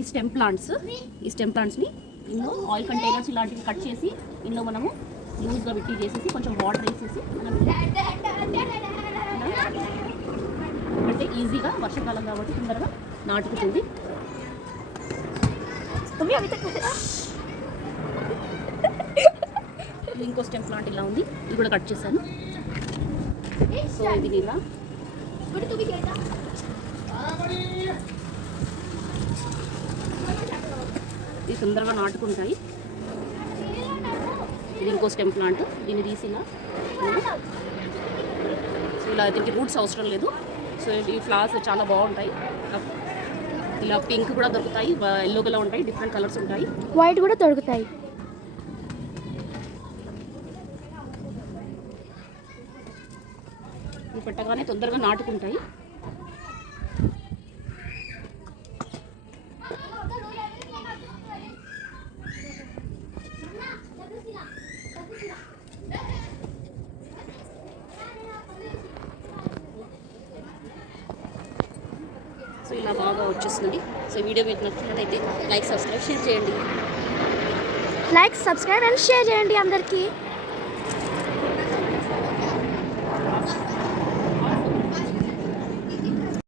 ఈ స్టెమ్ ప్లాంట్స్ని ఇందులో ఆయిల్ కంటైనర్స్ ఇలాంటివి కట్ చేసి ఇందులో మనము లూజ్గా పెట్టి చేసేసి కొంచెం వాటర్ వేసేసి మనం అంటే ఈజీగా వర్షాకాలం కాబట్టి తొందరగా నాటుకుతుంది. ఇంకో స్టెమ్ ప్లాంట్ ఇలా ఉంది, ఇది కూడా కట్ చేశాను. సో ఇది ఇలా ఇది తొందరగా నాటుకుంటాయి. ఇది ఇంకో స్టెమ్ ప్లాంట్, దీన్ని తీసి ఇలా దీనికి రూట్స్ అవసరం లేదు. సో ఈ ఫ్లవర్స్ చాలా బాగుంటాయి. ఇలా పింక్ కూడా దొరుకుతాయి, ఎల్లో కలర్ ఉంటాయి, డిఫరెంట్ కలర్స్ ఉంటాయి, వైట్ కూడా దొరుకుతాయి. ఇవి పెట్టగానే తొందరగా నాటుకుంటాయి. సో ఇలా బాగా వచ్చేస్తుంది. సో వీడియో మీకు నచ్చినట్లయితే లైక్ సబ్స్క్రైబ్ అండ్ షేర్ చేయండి అందరికీ.